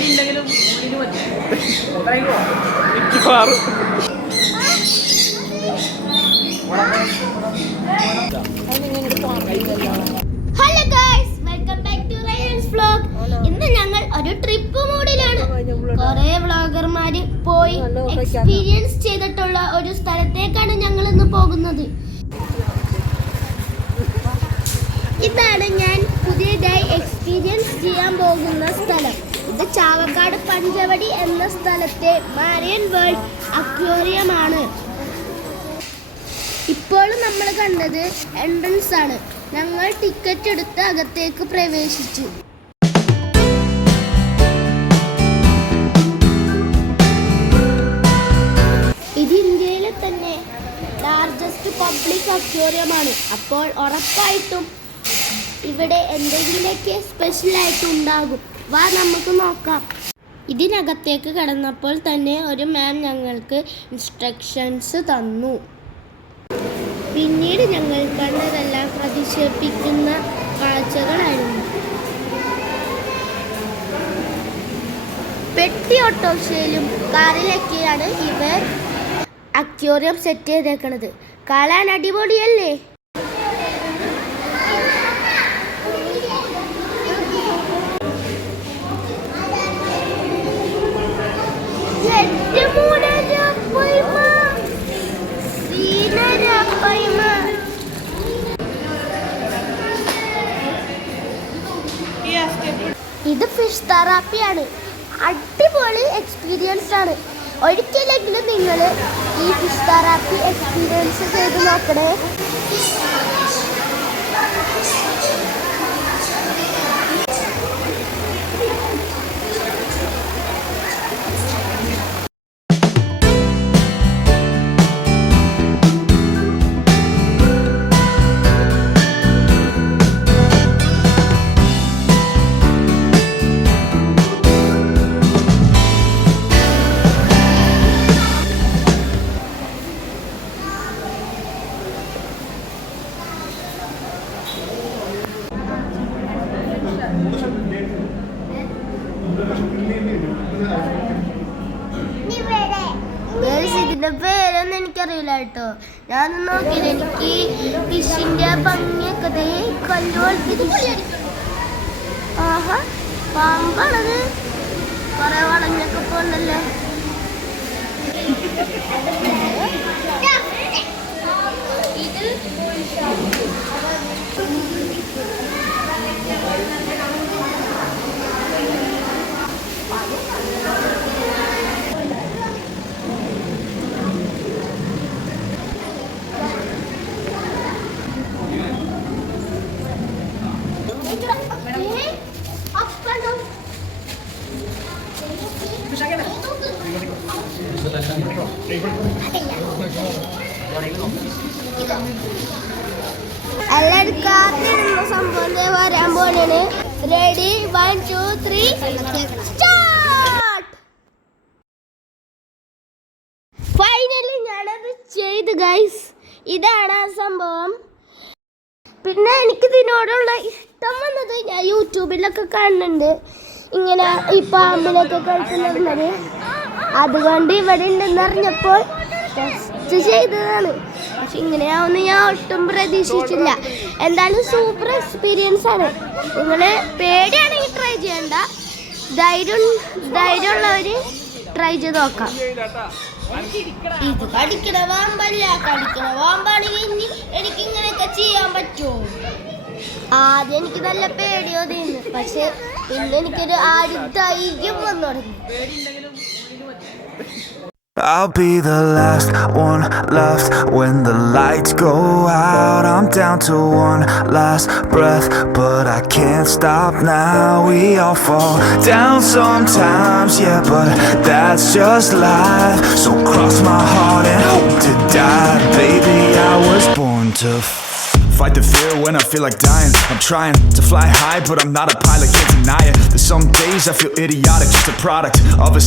പേടിയുണ്ടെങ്കിലും hello guys, welcome back to Rayan's vlog. ഇന്ന് ഞങ്ങൾ ഒരു ട്രിപ്പ് മൂഡിലാണ്. കുറേ വ്ളോഗർമാര് പോയി എക്സ്പീരിയൻസ് ചെയ്തിട്ടുള്ള ഒരു സ്ഥലത്തേക്കാണ് ഞങ്ങൾ ഇന്ന് പോകുന്നത്. ഇതാണ് ഞാൻ പുതിയതായി എക്സ്പീരിയൻസ് ചെയ്യാൻ പോകുന്ന സ്ഥലം. ഇത് ചാവക്കാട് പഞ്ചവടി എന്ന സ്ഥലത്തെ മാരിയൻ വേൾഡ് അക്വേറിയമാണ്. ഇപ്പോൾ നമ്മൾ കണ്ടത് എൻട്രൻസ് ആണ്. ഞങ്ങൾ ടിക്കറ്റ് എടുത്ത് അകത്തേക്ക് പ്രവേശിച്ചു. ഇത് ഇന്ത്യയിലെ തന്നെ ലാർജസ്റ്റ് പബ്ലിക് അക്വേറിയമാണ്. അപ്പോൾ ഉറപ്പായിട്ടും ഇവിടെ എന്തെങ്കിലുമൊക്കെ സ്പെഷ്യലായിട്ട് ഉണ്ടാകും. വാ നമുക്ക് നോക്കാം. ഇതിനകത്തേക്ക് കടന്നപ്പോൾ തന്നെ ഒരു മാം ഞങ്ങൾക്ക് ഇൻസ്ട്രക്ഷൻസ് തന്നു. പിന്നീട് ഞങ്ങൾ കണ്ടതെല്ലാം അതിശയിപ്പിക്കുന്ന കാഴ്ചകളായിരുന്നു. പെട്ടി ഓട്ടോറിക്ഷയിലും കാറിലൊക്കെയാണ് ഇവർ അക്വേറിയം സെറ്റ് ചെയ്തേക്കണത്. കാണാൻ അടിപൊളിയല്ലേ? ഇത് ഫിഷ് തെറാപ്പിയാണ്. അടിപൊളി എക്സ്പീരിയൻസ് ആണ്. ഒരിക്കലെങ്കിലും നിങ്ങൾ ഈ ഫിഷ് തെറാപ്പി എക്സ്പീരിയൻസ് ചെയ്ത് നോക്കണേ. ഇതിന്റെ പേരൊന്നും എനിക്കറിയില്ല കേട്ടോ. ഞാനൊന്ന് നോക്കിയത് എനിക്ക് ഫിഷിന്റെ ഭംഗിയൊക്കെ കല്ലുപോലത്തെ. ആഹാ, പാമ്പാണത്. കുറെ വളഞ്ഞൊക്കെ പോണ്ടല്ലേ. ഇത് എല്ലാവരും കാത്തിരുന്ന സംഭവം വരാൻ പോണേന്. Ready, 1 2 3 start. ഫൈനലി ഞാനത് ചെയ്തു ഗൈസ്. ഇതാണ് ആ സംഭവം. പിന്നെ എനിക്ക് ഇതിനോടുള്ള ഇഷ്ടം വന്നത്, ഞാൻ യൂട്യൂബിലൊക്കെ കാണുന്നുണ്ട് ഇങ്ങനെ ഈ പാമ്പിനൊക്കെ കളിക്കുന്നത്. അതുകൊണ്ട് ഇവിടെ ഉണ്ടെന്ന് അറിഞ്ഞപ്പോൾ ടെസ്റ്റ് ചെയ്തതാണ്. പക്ഷെ ഇങ്ങനെയാവുമെന്ന് ഞാൻ ഒട്ടും പ്രതീക്ഷിച്ചില്ല. എന്തായാലും സൂപ്പർ എക്സ്പീരിയൻസ് ആണ്. നിങ്ങൾ പേടിയാണെങ്കിൽ ട്രൈ ചെയ്യണ്ട. ധൈര്യമുള്ളവർ ട്രൈ ചെയ്ത് നോക്കാം. ഇത് കടിക്കണ പാമ്പല്ല. കടിക്കണ പാമ്പാണെങ്കിൽ എനിക്ക് ഇങ്ങനെയൊക്കെ ചെയ്യാൻ പറ്റുമോ? ആദ്യം എനിക്ക് നല്ല പേടിയോ തോന്നി. പക്ഷെ പിന്നെ എനിക്കൊരു ധൈര്യം വന്നു തുടങ്ങി. I'll be the last one left when the lights go out. I'm down to one last breath, but I can't stop now. We all fall down sometimes, yeah, but that's just life. So cross my heart and hope to die. Baby, I was born to fight the fear when I feel like dying. I'm trying to fly high, but I'm not a pilot, can't deny it. There's some days I feel idiotic, just a product of a